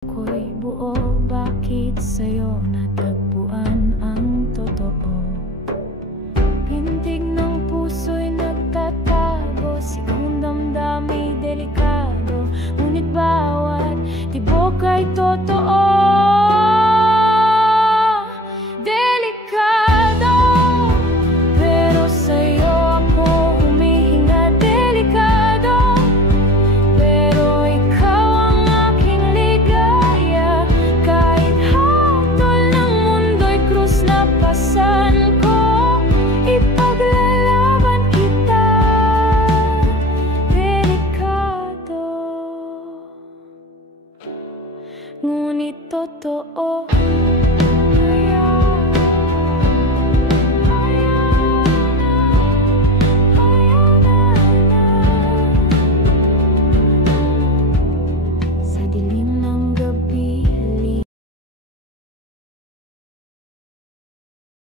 Ako'y buo, bakit sa'yo natagpuan ang totoo? Pintig ng puso'y nagtatago, sigang damdaming delikado, ngunit bawat tibok ay totoo. Delikado, pero sa'yo ako humihinga. Delikado, pero ikaw ang aking ligaya. Kahit hatol ng mundo'y krus na pasan ko, ipaglalaban kita. Delikado, ngunit totoo.